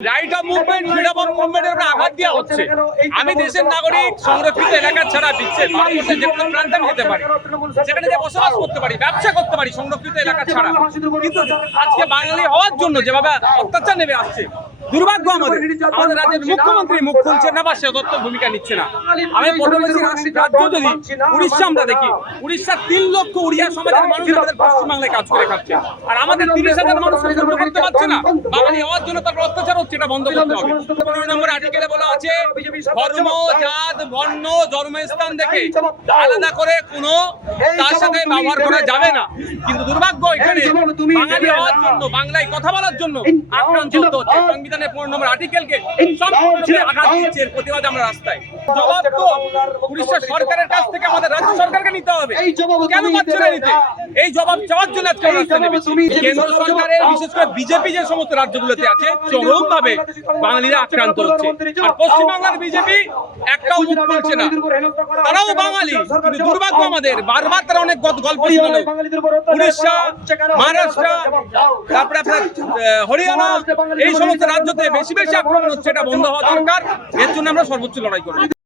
Right of movement, freedom of মুভমেন্টের উপর আঘাত দেওয়া হচ্ছে। আমি দেশের নাগরিক, সংরক্ষিত এলাকা ছাড়া বিশ্বের ভারতবর্ষের যে কোনো প্রান্তে আমি যেতে পারি, সেখানে যে বসবাস করতে পারি, ব্যবসা করতে পারি সংরক্ষিত এলাকা ছাড়া। কিন্তু আজকে বাঙালি হওয়ার জন্য যেভাবে অত্যাচার নেমে আসছে, দুর্ভাগ্য আমাদের রাজ্যের মুখ্যমন্ত্রী মুখ খুলছে না বা সে তত্ত্ব ভূমিকা নিচ্ছে না। আমি প্রতিবেশী রাজ্য যদি উড়িষ্যা আমরা দেখি, উড়িষ্যার 3 লক্ষ উড়িয়া সমাজের মানুষ আমাদের পশ্চিমবাংলায় কাজ করে খাচ্ছে, আর আমাদের 30,000 মানুষ সহ্য করতে পারছে না। বাঙালি হওয়ার জন্য তার অত্যাচার হচ্ছে, এটা বন্ধ করতে হবে। 15 নম্বর আর্টিকেলে বলা আছে, ধর্ম, জাত, বর্ণ, জন্মস্থান দেখে আলাদা করে কোনো তার সাথে ব্যবহার করা যাবে না। কিন্তু দুর্ভাগ্য এখানে বাঙালি হওয়ার জন্য, বাংলায় কথা বলার জন্য আক্রান্ত হচ্ছে। সংবিধানের 15 নম্বর আর্টিকেলকে সম্পূর্ণভাবে আঘাত দিচ্ছে। এর প্রতিবাদে আমরা রাস্তায়। জবাব তো উড়িষ্যা সরকারের কাছ থেকে আমাদের রাজ্য সরকারকে নিতে হবে। কেন পাচ্ছে না নিতে? এই জবাব চাওয়ার জন্য আজকে রাস্তায় নেমেছি। কেন্দ্র সরকারের, বিশেষ করে বিজেপি যে সমস্ত রাজ্যগুলোতে আছে, চরমভাবে বাঙালিরা আক্রান্ত হচ্ছে। আর পশ্চিমবাংলার বিজেপি একটাও মুখ খুলছে না। তারাও বাঙালি, কিন্তু দুর্ভাগ্য আমাদের বারবার তারা অনেক গল্প শোনালো। উড়িষ্যা, মহারাষ্ট্র, তারপরে আপনার হরিয়ানা, এই সমস্ত রাজ্যতে বেশি বেশি আক্রমণ হচ্ছে। এটা বন্ধ হওয়া দরকার। এর জন্য আমরা সর্বোচ্চ লড়াই করব।